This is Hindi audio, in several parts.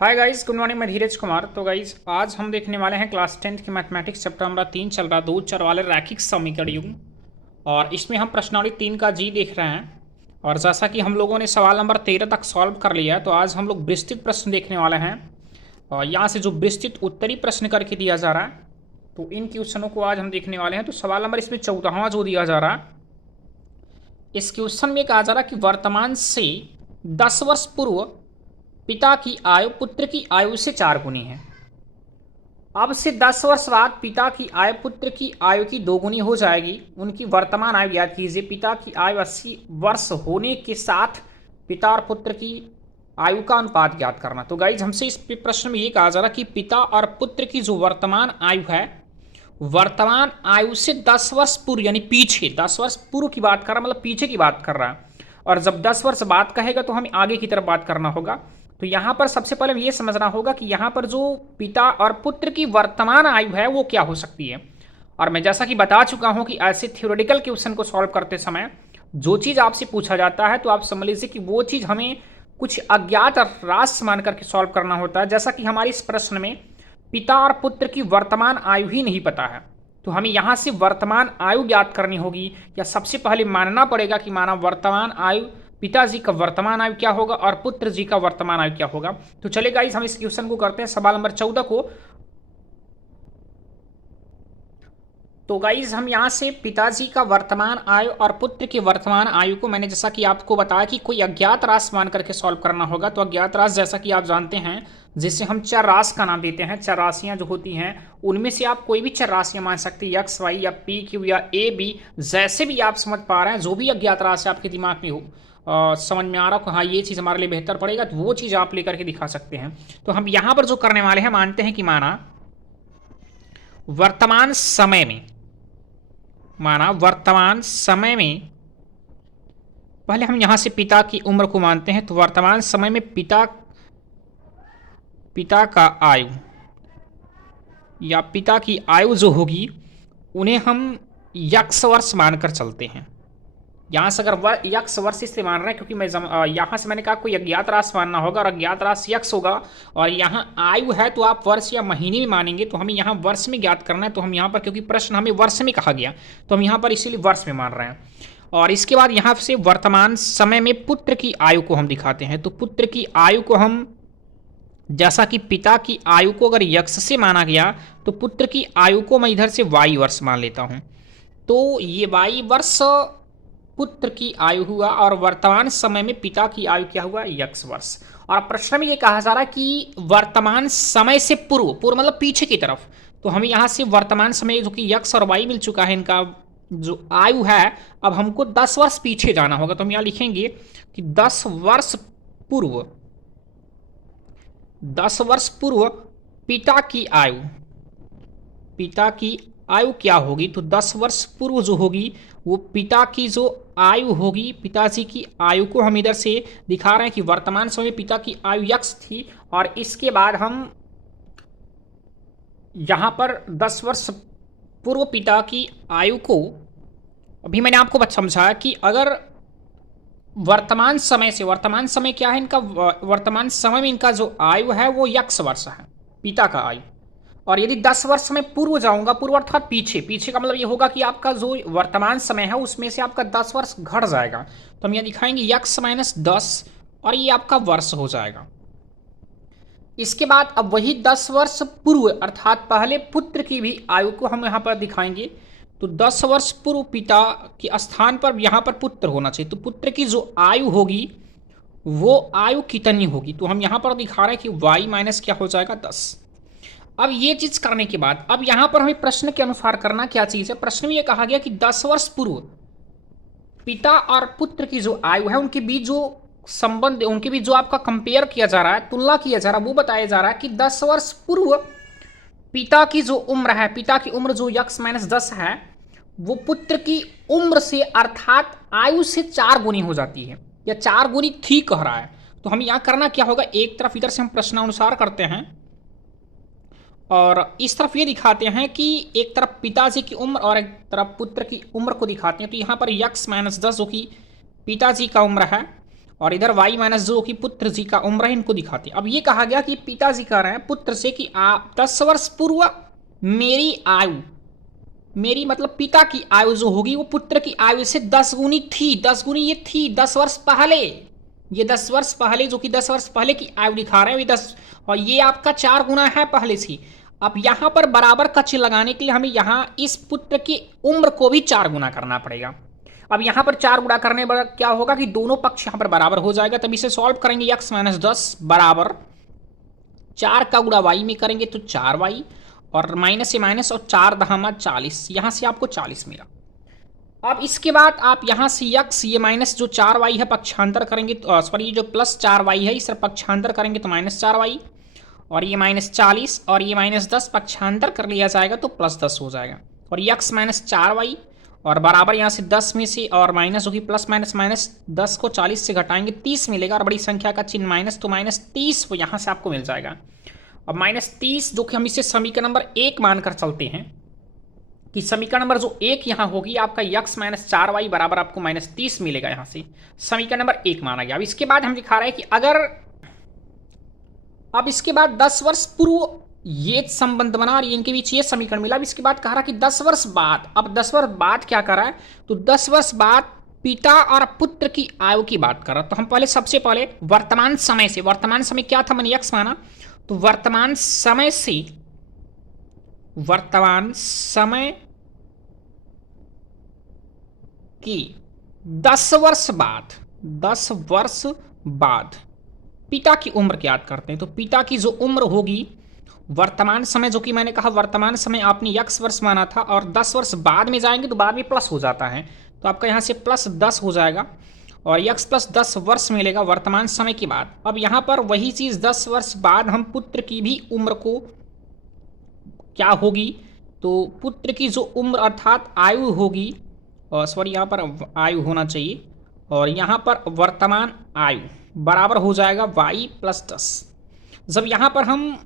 Hi guys, good morning. मैं धीरज कुमार। तो गाइस आज हम देखने वाले हैं क्लास 10th की मैथमेटिक्स चैप्टर नंबर 3 चल रहा, दो चर वाले रैखिक समीकरण युग्म। और इसमें हम प्रश्नावली 3 का जी देख रहे हैं। और जैसा कि हम लोगों ने सवाल नंबर 13 तक सॉल्व कर लिया है, तो आज हम लोग विस्तृत प्रश्न देखने वाले हैं। और यहाँ से जो विस्तृत उत्तरी प्रश्न करके दिया जा रहा है, तो इन क्वेश्चनों को आज हम देखने वाले हैं। तो सवाल नंबर इसमें 14वां जो दिया जा रहा है, इस क्वेश्चन में कहा जा रहा है कि वर्तमान से 10 वर्ष पूर्व पिता की आयु पुत्र की आयु से 4 गुनी है। अब से 10 वर्ष बाद पिता की आयु पुत्र की आयु की 2 गुनी हो जाएगी। उनकी वर्तमान आयु याद कीजिए। पिता की आयु 80 वर्ष होने के साथ पिता और पुत्र की आयु का अनुपात ज्ञात करना। तो गाइज हमसे इस प्रश्न में ये कहा जा रहा है कि पिता और पुत्र की जो वर्तमान आयु है, वर्तमान आयु से 10 वर्ष पूर्व यानी पीछे, 10 वर्ष पूर्व की बात कर रहा है, मतलब पीछे की बात कर रहा है। और जब 10 वर्ष बाद कहेगा तो हमें आगे की तरफ बात करना होगा। तो यहां पर सबसे पहले ये समझना होगा कि यहां पर जो पिता और पुत्र की वर्तमान आयु है वो क्या हो सकती है। और मैं जैसा कि बता चुका हूं कि ऐसे थ्योरेटिकल क्वेश्चन को सॉल्व करते समय जो चीज आपसे पूछा जाता है, तो आप समझ लीजिए कि वो चीज हमें कुछ अज्ञात राशि मान करके सॉल्व करना होता है। जैसा कि हमारे इस प्रश्न में पिता और पुत्र की वर्तमान आयु ही नहीं पता है, तो हमें यहां से वर्तमान आयु ज्ञात करनी होगी। या सबसे पहले मानना पड़ेगा कि माना वर्तमान आयु, पिताजी का वर्तमान आयु क्या होगा और पुत्र जी का वर्तमान आयु क्या होगा। तो चले गाइस हम इस क्वेश्चन को करते हैं, सवाल नंबर 14 को। तो गाइज हम यहाँ से पिताजी का वर्तमान आयु और पुत्र की वर्तमान आयु को, मैंने जैसा कि आपको बताया कि कोई अज्ञात राशि मान करके सॉल्व करना होगा। तो अज्ञात राशि जैसा कि आप जानते हैं, जिसे हम चर राशि का नाम देते हैं। चर राशियां जो होती हैं उनमें से आप कोई भी चर राशियां मान सकते हैं, एक्स वाई या पी क्यू या ए बी, जैसे भी आप समझ पा रहे हैं। जो भी अज्ञात राशि आपके दिमाग में हो, समझ में आ रहा हो हाँ ये चीज़ हमारे लिए बेहतर पड़ेगा, तो वो चीज़ आप लेकर के दिखा सकते हैं। तो हम यहाँ पर जो करने वाले हैं, मानते हैं कि माना वर्तमान समय में, पहले हम यहां से पिता की उम्र को मानते हैं। तो वर्तमान समय में पिता का आयु या पिता की आयु जो होगी उन्हें हम यक्ष वर्ष मानकर चलते हैं। यहां से अगर यक्ष वर्ष इसलिए मान रहे हैं क्योंकि मैं यहां से मैंने कहा कोई अज्ञात राशि मानना होगा, और अज्ञात राशि यक्ष होगा। और यहां आयु है तो आप वर्ष या महीने में मानेंगे, तो हमें यहां वर्ष में ज्ञात करना है। तो हम यहां पर, क्योंकि प्रश्न हमें वर्ष में कहा गया, तो हम यहां पर इसीलिए वर्ष में मान रहे हैं। और इसके बाद यहां से वर्तमान समय में पुत्र की आयु को हम दिखाते हैं। तो पुत्र की आयु को हम, जैसा कि पिता की आयु को अगर यक्ष से माना गया, तो पुत्र की आयु को मैं इधर से वाई वर्ष मान लेता हूं। तो ये वाई वर्ष पुत्र की आयु हुआ, और वर्तमान समय में पिता की आयु क्या हुआ, यक्ष वर्ष। और प्रश्न में ये कहा जा रहा है कि वर्तमान समय से पूर्व, पूर्व मतलब पीछे की तरफ। तो हमें यहां से वर्तमान समय जो कि यक्ष और वाई मिल चुका है, इनका जो आयु है, अब हमको 10 वर्ष पीछे जाना होगा। तो हम यहां लिखेंगे कि 10 वर्ष पूर्व, 10 वर्ष पूर्व पिता की आयु, पिता की आयु क्या होगी। तो 10 वर्ष पूर्व जो होगी वो पिता की जो आयु होगी, पिताजी की आयु को हम इधर से दिखा रहे हैं कि वर्तमान समय में पिता की आयु यक्ष थी। और इसके बाद हम यहां पर 10 वर्ष पूर्व पिता की आयु को, अभी मैंने आपको समझाया कि अगर वर्तमान समय से, वर्तमान समय क्या है इनका, वर्तमान समय में इनका जो आयु है वो यक्ष वर्ष है, पिता का आयु। और यदि 10 वर्ष में पूर्व जाऊंगा, पूर्व अर्थात पीछे, पीछे का मतलब ये होगा कि आपका जो वर्तमान समय है उसमें से आपका 10 वर्ष घट जाएगा। तो हम यह दिखाएंगे यक्ष माइनस 10, और ये आपका वर्ष हो जाएगा। इसके बाद अब वही 10 वर्ष पूर्व अर्थात पहले पुत्र की भी आयु को हम यहां पर दिखाएंगे। तो 10 वर्ष पूर्व पिता के स्थान पर यहां पर पुत्र होना चाहिए। तो पुत्र की जो आयु होगी वो आयु कितनी होगी, तो हम यहां पर दिखा रहे हैं कि वाई माइनस क्या हो जाएगा, 10। अब ये चीज करने के बाद अब यहां पर हमें प्रश्न के अनुसार करना क्या चीज है। प्रश्न में यह कहा गया कि 10 वर्ष पूर्व पिता और पुत्र की जो आयु है उनके बीच जो संबंध, उनके बीच जो आपका कंपेयर किया जा रहा है, तुलना किया जा रहा है, वो बताया जा रहा है कि 10 वर्ष पूर्व पिता की जो उम्र है, पिता की उम्र जो यक्ष माइनस 10 है, वो पुत्र की उम्र से अर्थात आयु से 4 गुनी हो जाती है, या 4 गुनी थी कह रहा है। तो हम यहां करना क्या होगा, एक तरफ इधर से हम प्रश्नानुसार करते हैं और इस तरफ ये दिखाते हैं कि एक तरफ पिताजी की उम्र और एक तरफ पुत्र की उम्र को दिखाते हैं। तो यहाँ पर यक्स माइनस 10 जो कि पिताजी का उम्र है, और इधर y माइनस जो कि पुत्र जी का उम्र है इनको दिखाते हैं। अब ये कहा गया कि पिताजी कह रहे हैं पुत्र से कि आप 10 वर्ष पूर्व मेरी आयु, मेरी मतलब पिता की आयु जो होगी वो पुत्र की आयु से 10 गुनी थी। 10 गुनी ये थी 10 वर्ष पहले, ये 10 वर्ष पहले जो कि 10 वर्ष पहले की आयु दिखा रहे हैं ये 10, और ये आपका 4 गुना है पहले से। अब यहां पर बराबर का चिन्ह लगाने के लिए हमें यहां इस पुत्र की उम्र को भी 4 गुना करना पड़ेगा। अब यहां पर 4 गुना करने पर क्या होगा कि दोनों पक्ष यहां पर बराबर हो जाएगा। तब इसे सॉल्व करेंगे x माइनस 10 बराबर 4 का गुणा y में करेंगे तो 4y और माइनस से माइनस और 4 दहामा 40, यहां से आपको 40 मिला। अब इसके बाद आप यहां से x ये माइनस जो 4y है पक्षांतर करेंगे तो सॉरी जो प्लस 4y है इस पक्षांतर करेंगे तो माइनस 4y और ये माइनस 40 और ये माइनस 10 पक्षांतर कर लिया जाएगा तो प्लस 10 हो जाएगा और x माइनस 4y और बराबर यहाँ से 10 में से और माइनस होगी प्लस माइनस माइनस 10 को 40 से घटाएंगे 30 मिलेगा और बड़ी संख्या का चिन्ह माइनस तो माइनस 30 वो यहाँ से आपको मिल जाएगा। अब माइनस 30 जो कि हम इसे समीकरण नंबर 1 मानकर चलते हैं कि समीकरण नंबर जो 1 यहाँ होगी आपका x माइनस 4y बराबर आपको माइनस 30 मिलेगा। यहाँ से समीकरण नंबर 1 माना गया। अब इसके बाद हम दिखा रहे हैं कि अगर अब इसके बाद 10 वर्ष पूर्व ये संबंध बना और इनके बीच ये समीकरण मिला। अब इसके बाद कह रहा कि 10 वर्ष बाद, अब 10 वर्ष बाद क्या कर रहा है तो 10 वर्ष बाद पिता और पुत्र की आयु की बात कर रहा। तो हम पहले सबसे पहले वर्तमान समय से, वर्तमान समय क्या था मैंने x माना, तो वर्तमान समय से, वर्तमान समय की 10 वर्ष बाद, 10 वर्ष बाद पिता की उम्र याद करते हैं। तो पिता की जो उम्र होगी वर्तमान समय, जो कि मैंने कहा वर्तमान समय आपने x वर्ष माना था और 10 वर्ष बाद में जाएंगे तो बाद में प्लस हो जाता है तो आपका यहाँ से प्लस 10 हो जाएगा और x प्लस 10 वर्ष मिलेगा वर्तमान समय के बाद। अब यहाँ पर वही चीज़ 10 वर्ष बाद हम पुत्र की भी उम्र को क्या होगी तो पुत्र की जो उम्र अर्थात आयु होगी, सॉरी यहाँ पर आयु होना चाहिए और यहाँ पर वर्तमान आयु बराबर हो जाएगा y प्लस 10। जब यहाँ पर हम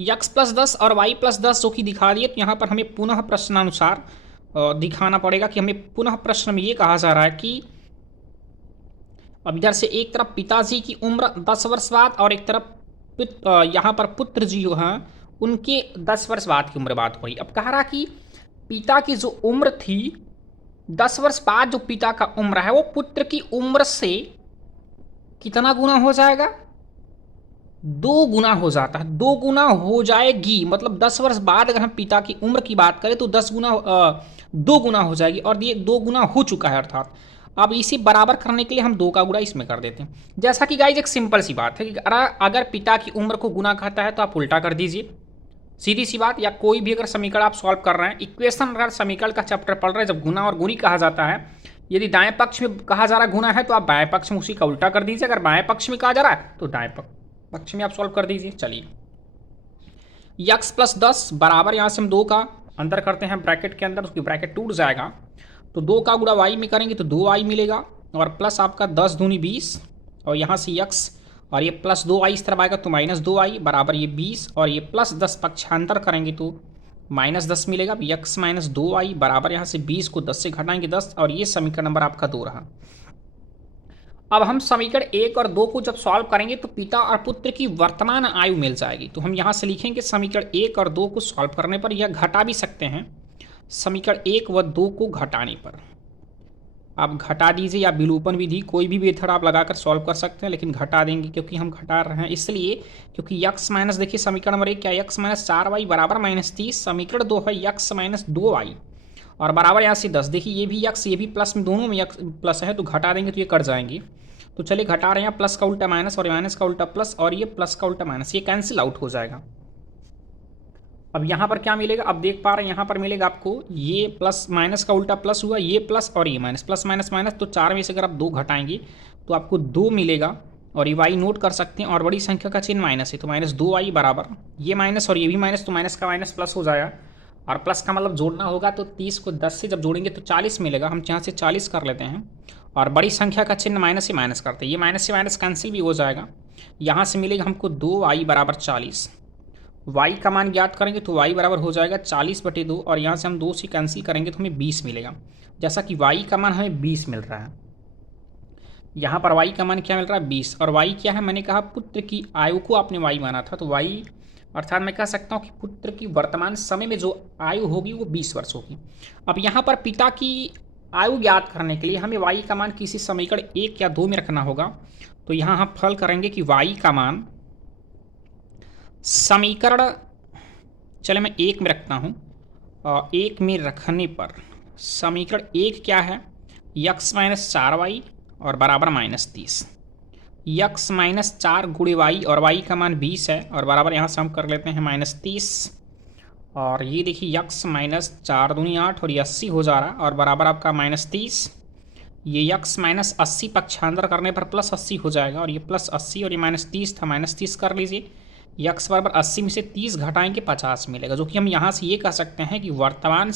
x प्लस 10 और y प्लस 10 जो कि दिखा दिए तो यहाँ पर हमें पुनः प्रश्नानुसार दिखाना पड़ेगा कि हमें पुनः प्रश्न में ये कहा जा रहा है कि अब इधर से एक तरफ पिताजी की उम्र 10 वर्ष बाद और एक तरफ यहाँ पर पुत्र जी जो हैं उनके 10 वर्ष बाद की उम्र बात हो रही। अब कह रहा कि पिता की जो उम्र थी 10 वर्ष बाद जो पिता का उम्र है वो पुत्र की उम्र से कितना गुना हो जाएगा, 2 गुना हो जाता है, 2 गुना हो जाएगी। मतलब 10 वर्ष बाद अगर हम पिता की उम्र की बात करें तो 2 गुना हो जाएगी और ये 2 गुना हो चुका है अर्थात। अब इसे बराबर करने के लिए हम 2 का गुणा इसमें कर देते हैं। जैसा कि गाइज एक सिंपल सी बात है कि अगर पिता की उम्र को गुना करता है तो आप उल्टा कर दीजिए, सीधी सी बात। या कोई भी अगर समीकरण आप सॉल्व कर रहे हैं, इक्वेशन अगर समीकरण का चैप्टर पढ़ रहे हैं, जब गुना और गुणी कहा जाता है, यदि दाएं पक्ष में कहा जा रहा है गुना है तो आप बाएं पक्ष में उसी का उल्टा कर दीजिए, अगर बाएं पक्ष में कहा जा रहा है तो दाएं पक्ष में आप सॉल्व कर दीजिए। चलिए x प्लस 10 बराबर यहाँ से हम 2 का अंतर करते हैं ब्रैकेट के अंदर, उसकी ब्रैकेट टूट जाएगा तो 2 का गुणा y में करेंगे तो 2y मिलेगा और प्लस आपका 10 दूनी 20 और यहाँ से x और ये प्लस 2y इस तरफ आएगा तो माइनस 2y बराबर ये 20 और ये प्लस 10 पक्षांतर करेंगे तो माइनस 10 मिलेगा। x माइनस 2y बराबर यहाँ से 20 को 10 से घटाएंगे 10 और ये समीकरण नंबर आपका 2 रहा। अब हम समीकरण 1 और 2 को जब सॉल्व करेंगे तो पिता और पुत्र की वर्तमान आयु मिल जाएगी। तो हम यहाँ से लिखेंगे समीकरण 1 और 2 को सॉल्व करने पर, यह घटा भी सकते हैं समीकरण 1 व 2 को घटाने पर। आप घटा दीजिए या विलोपन विधि कोई भी मेथड आप लगाकर सॉल्व कर सकते हैं, लेकिन घटा देंगे क्योंकि हम घटा रहे हैं इसलिए, क्योंकि x माइनस देखिए समीकरण नंबर 1 क्या है, x माइनस 4y बराबर माइनस 30, समीकरण 2 है x माइनस 2y और बराबर यहाँ से 10। देखिए ये भी x ये भी प्लस में, दोनों में x प्लस है तो घटा देंगे तो ये कट जाएंगे। तो चलिए घटा रहे हैं, प्लस का उल्टा माइनस और माइनस का उल्टा प्लस और ये प्लस का उल्टा माइनस, ये कैंसिल आउट हो जाएगा। अब यहाँ पर क्या मिलेगा, अब देख पा रहे हैं यहाँ पर मिलेगा आपको ये प्लस माइनस का उल्टा प्लस हुआ, ये प्लस और ये माइनस, प्लस माइनस माइनस, तो 4 में से अगर आप 2 घटाएंगे तो आपको 2 मिलेगा और ये y नोट कर सकते हैं और बड़ी संख्या का चिन्ह माइनस है तो माइनस 2y बराबर ये माइनस और ये भी माइनस, तो माइनस का माइनस प्लस हो जाएगा और प्लस का मतलब जोड़ना होगा तो 30 को 10 से जब जोड़ेंगे तो 40 मिलेगा। हम यहाँ से 40 कर लेते हैं और बड़ी संख्या का चिन्ह माइनस से माइनस करते हैं, ये माइनस से माइनस कैंसिल भी हो जाएगा। यहाँ से मिलेगा हमको 2y बराबर 40, y का मान ज्ञात करेंगे तो y बराबर हो जाएगा 40/2 और यहाँ से हम 2 से कैंसिल करेंगे तो हमें 20 मिलेगा, जैसा कि y का मान हमें 20 मिल रहा है। यहाँ पर y का मान क्या मिल रहा है 20, और y क्या है, मैंने कहा पुत्र की आयु को आपने y माना था, तो y अर्थात मैं कह सकता हूँ कि पुत्र की वर्तमान समय में जो आयु होगी वो 20 वर्ष होगी। अब यहाँ पर पिता की आयु ज्ञात करने के लिए हमें y का मान किसी समीकरण 1 या 2 में रखना होगा। तो यहाँ हम फल करेंगे कि y का मान समीकरण, चले मैं 1 में रखता हूँ, और 1 में रखने पर समीकरण 1 क्या है, x माइनस 4y और बराबर -30। x माइनस 4 गुणे y, और y का मान 20 है, और बराबर यहाँ से हम कर लेते हैं -30। और ये देखिए x माइनस 4 दूनी 8 और ये 80 हो जा रहा है, और बराबर आपका -30। ये x माइनस 80 पक्षांतर करने पर +80 हो जाएगा, और ये +80 और ये -30 था, -30 कर लीजिए। x बराबर 80 में से 30 घटाएंगे 50 मिलेगा, जो कि हम यहाँ से ये कह सकते हैं कि वर्तमान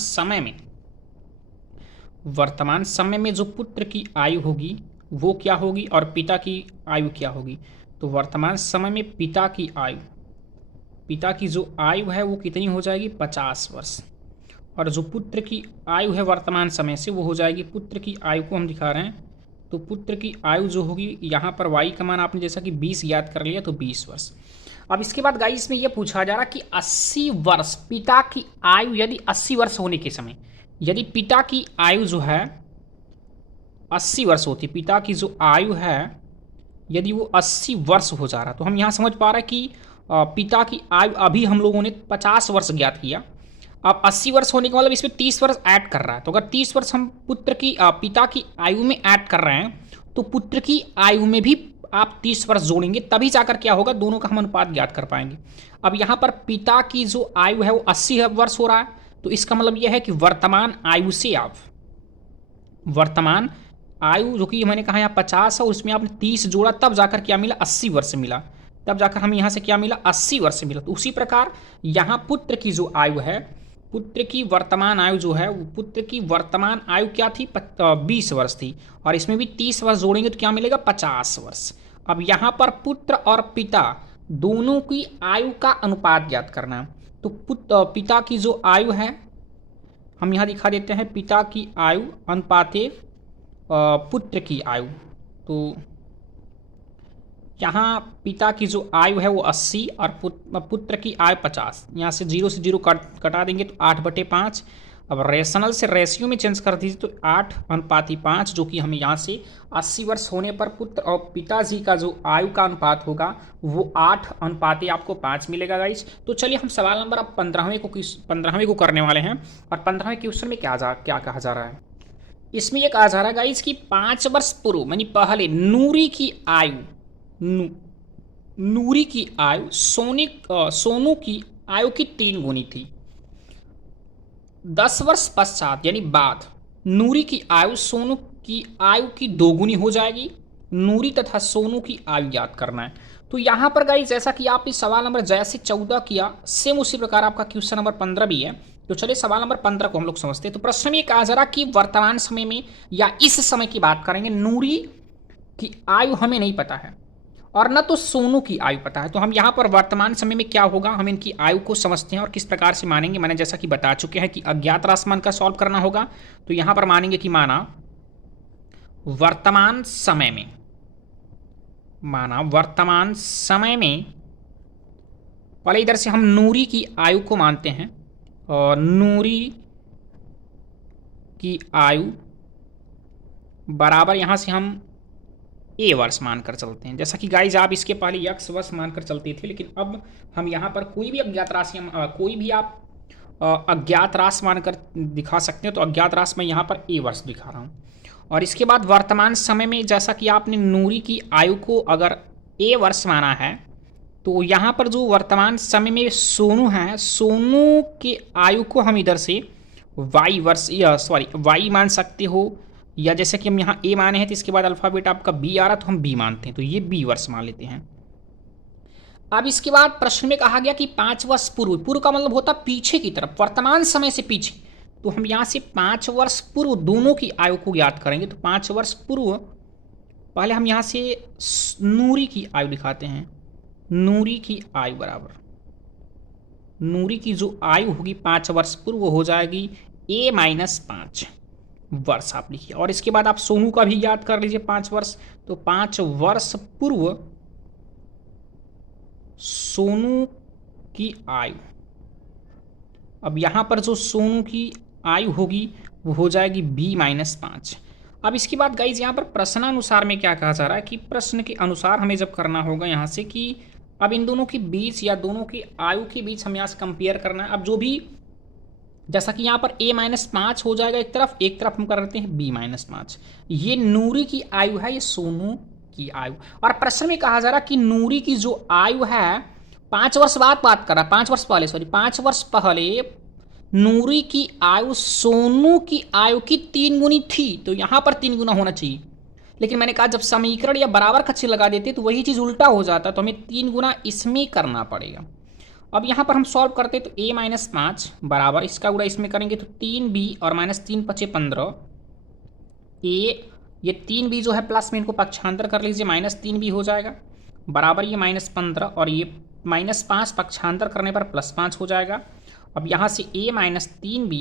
समय में जो पुत्र की आयु होगी वो क्या होगी और पिता की आयु क्या होगी। तो वर्तमान समय में पिता की जो आयु है वो कितनी हो जाएगी 50 वर्ष, और जो पुत्र की आयु है वर्तमान समय से वो हो जाएगी, पुत्र की आयु को हम दिखा रहे हैं, तो पुत्र की आयु जो होगी यहाँ पर y का मान आपने जैसा कि 20 याद कर लिया, तो 20 वर्ष। अब इसके बाद गाइस में ये पूछा जा रहा कि 80 वर्ष पिता की आयु, यदि 80 वर्ष होने के समय यदि पिता की आयु जो है 80 वर्ष होती, पिता की जो आयु है यदि वो 80 वर्ष हो जा रहा, तो हम यहाँ समझ पा रहे हैं कि पिता की आयु अभी हम लोगों ने 50 वर्ष ज्ञात किया। अब 80 वर्ष होने का मतलब इसमें 30 वर्ष ऐड कर रहा है, तो अगर 30 वर्ष हम पिता की आयु में ऐड कर रहे हैं, तो पुत्र की आयु में भी आप 30 वर्ष जोड़ेंगे, तभी जाकर क्या होगा, दोनों का हम अनुपात ज्ञात कर पाएंगे। अब यहाँ पर पिता की जो आयु है वो 80 वर्ष हो रहा है, तो इसका मतलब यह है कि वर्तमान आयु से आप वर्तमान आयु जो कि मैंने कहा यहाँ 50 है, उसमें आपने 30 जोड़ा, तब जाकर क्या मिला 80 वर्ष मिला, तब जाकर हम यहाँ से क्या मिला 80 वर्ष मिला। तो उसी प्रकार यहाँ पुत्र की जो आयु है, पुत्र की वर्तमान आयु जो है, पुत्र की वर्तमान आयु क्या थी 20 वर्ष थी, और इसमें भी 30 वर्ष जोड़ेंगे तो क्या मिलेगा 50 वर्ष। अब यहाँ पर पुत्र और पिता दोनों की आयु का अनुपात ज्ञात करना है, तो पिता की जो आयु है हम यहाँ दिखा देते हैं, पिता की आयु अनुपाते पुत्र की आयु, तो यहाँ पिता की जो आयु है वो 80 और पुत्र की आयु 50, यहाँ से 0 से 0 कटा देंगे तो 8/5। अब रेशनल से रेशियो में चेंज कर दीजिए तो 8:5, जो कि हमें यहाँ से 80 वर्ष होने पर पुत्र और पिताजी का जो आयु का अनुपात होगा वो 8:5 मिलेगा गाइस। तो चलिए हम सवाल नंबर अब 15वें को करने वाले हैं, और 15वें क्वेश्चन में क्या कहा जा रहा है, इसमें ये कहा जा रहा है गाइस कि 5 वर्ष पूर्व यानी पहले नूरी की आयु सोनू की आयु की 3 गुनी थी। 10 वर्ष पश्चात यानी बाद नूरी की आयु सोनू की आयु की 2 गुनी हो जाएगी। नूरी तथा सोनू की आयु ज्ञात करना है। तो यहाँ पर गाइस जैसा कि आप इस सवाल नंबर जैसे 14 किया, सेम उसी प्रकार आपका क्वेश्चन नंबर 15 भी है। तो चलिए सवाल नंबर 15 को हम लोग समझते हैं। तो प्रश्न में कहा जा रहा कि वर्तमान समय में या इस समय की बात करेंगे, नूरी की आयु हमें नहीं पता है और न तो सोनू की आयु पता है। तो हम यहाँ पर वर्तमान समय में क्या होगा, हम इनकी आयु को समझते हैं और किस प्रकार से मानेंगे। मैंने जैसा कि बता चुके हैं कि अज्ञात राशिमान का सॉल्व करना होगा। तो यहाँ पर मानेंगे कि माना वर्तमान समय में पहले इधर से हम नूरी की आयु को मानते हैं, और नूरी की आयु बराबर यहाँ से हम ए वर्ष मानकर चलते हैं। जैसा कि गाइज आप इसके पहले यक्स वर्ष मानकर चलते थे, लेकिन अब हम यहाँ पर कोई भी अज्ञात राशि अज्ञात राशि मानकर दिखा सकते हैं। तो अज्ञात राशि मैं यहाँ पर ए वर्ष दिखा रहा हूँ। और इसके बाद वर्तमान समय में जैसा कि आपने नूरी की आयु को अगर ए वर्ष माना है, तो यहाँ पर जो वर्तमान समय में सोनू है, सोनू के आयु को हम इधर से वाई वर्ष वाई मान सकते हो, या जैसे कि हम यहाँ ए माने हैं तो इसके बाद अल्फाबेट आपका बी आ रहा तो हम बी मानते हैं, तो ये बी वर्ष मान लेते हैं। अब इसके बाद प्रश्न में कहा गया कि 5 वर्ष पूर्व का मतलब होता पीछे की तरफ, वर्तमान समय से पीछे। तो हम यहाँ से 5 वर्ष पूर्व दोनों की आयु को ज्ञात करेंगे। तो 5 वर्ष पूर्व पहले हम यहाँ से नूरी की आयु दिखाते हैं। नूरी की आयु बराबर नूरी की जो आयु होगी 5 वर्ष पूर्व हो जाएगी a - 5, वर्ष आप लिखिए। और इसके बाद आप सोनू का भी याद कर लीजिए 5 वर्ष, तो 5 वर्ष पूर्व सोनू की आयु। अब यहाँ पर जो सोनू की आयु होगी वो हो जाएगी b-5। अब इसके बाद गाइज यहाँ पर प्रश्नानुसार में क्या कहा जा रहा है कि प्रश्न के अनुसार हमें जब करना होगा यहाँ से कि अब इन दोनों के बीच या दोनों की आयु के बीच हम यहाँ से कंपेयर करना है। अब जो भी, जैसा कि यहाँ पर a-5 हो जाएगा एक तरफ हम कर लेते हैं b-5। ये नूरी की आयु है, ये सोनू की आयु। और प्रश्न में कहा जा रहा है कि नूरी की जो आयु है 5 वर्ष बाद बात कर रहा है, 5 वर्ष पहले, सॉरी 5 वर्ष पहले नूरी की आयु सोनू की आयु की 3 गुनी थी, तो यहां पर 3 गुना होना चाहिए। लेकिन मैंने कहा जब समीकरण या बराबर का चिन्ह लगा देते तो वही चीज उल्टा हो जाता, तो हमें 3 गुना इसमें करना पड़ेगा। अब यहां पर हम सॉल्व करते तो a-5 बराबर इसका गुणा इसमें करेंगे तो 3b और -3×5 = 15। ये 3b जो है प्लस में इनको पक्षांतर कर लीजिए, -3b हो जाएगा बराबर ये -15 और ये -5 पक्षांतर करने पर +5 हो जाएगा। अब यहाँ से a-3b